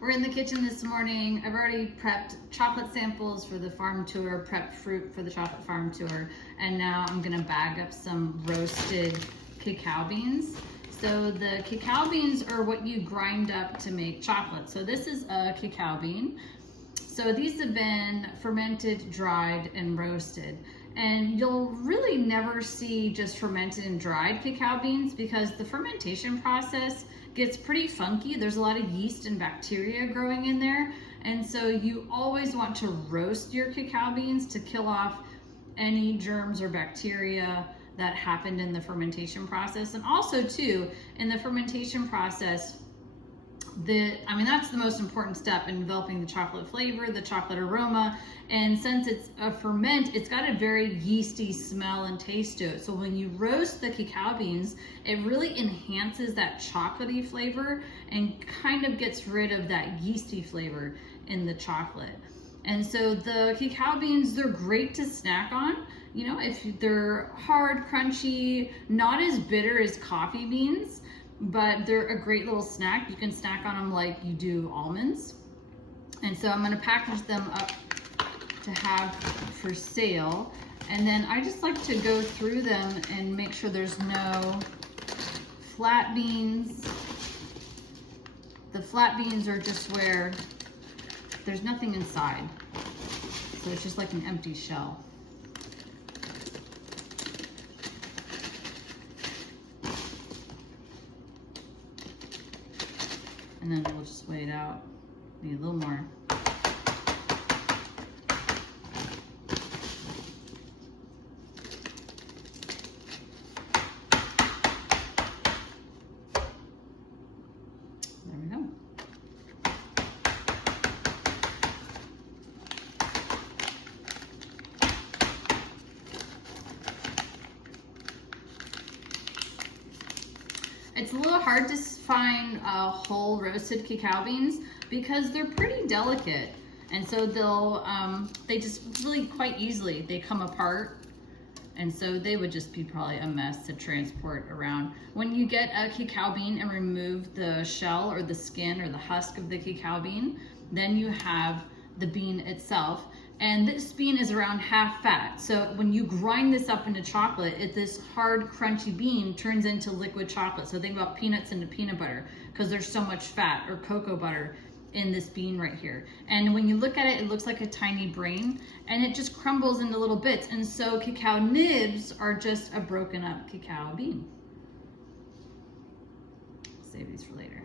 We're in the kitchen this morning. I've already prepped chocolate samples for the farm tour, prepped fruit for the chocolate farm tour, and now I'm gonna bag up some roasted cacao beans. So the cacao beans are what you grind up to make chocolate. So this is a cacao bean. So these have been fermented, dried, and roasted. And you'll really never see just fermented and dried cacao beans because the fermentation process gets pretty funky. There's a lot of yeast and bacteria growing in there. And so you always want to roast your cacao beans to kill off any germs or bacteria that happened in the fermentation process. And also too, in the fermentation process, that's the most important step in developing the chocolate flavor, the chocolate aroma. And since it's a ferment, it's got a very yeasty smell and taste to it. So when you roast the cacao beans, it really enhances that chocolatey flavor and kind of gets rid of that yeasty flavor in the chocolate. And so the cacao beans, they're great to snack on. You know, if they're hard, crunchy, not as bitter as coffee beans, but they're a great little snack. You can snack on them like you do almonds. And so I'm gonna package them up to have for sale. And then I just like to go through them and make sure there's no flat beans. The flat beans are just where there's nothing inside. So it's just like an empty shell. And then we'll just weigh it out. Need a little more. There we go. It's a little hard to find whole roasted cacao beans because they're pretty delicate, and so they just really quite easily they come apart, and so they would just be probably a mess to transport around. When you get a cacao bean and remove the shell or the skin or the husk of the cacao bean, then you have the bean itself. And this bean is around half fat. So when you grind this up into chocolate, this hard, crunchy bean turns into liquid chocolate. So think about peanuts into peanut butter because there's so much fat, or cocoa butter in this bean right here. And when you look at it, it looks like a tiny brain and it just crumbles into little bits. And so cacao nibs are just a broken up cacao bean. Save these for later.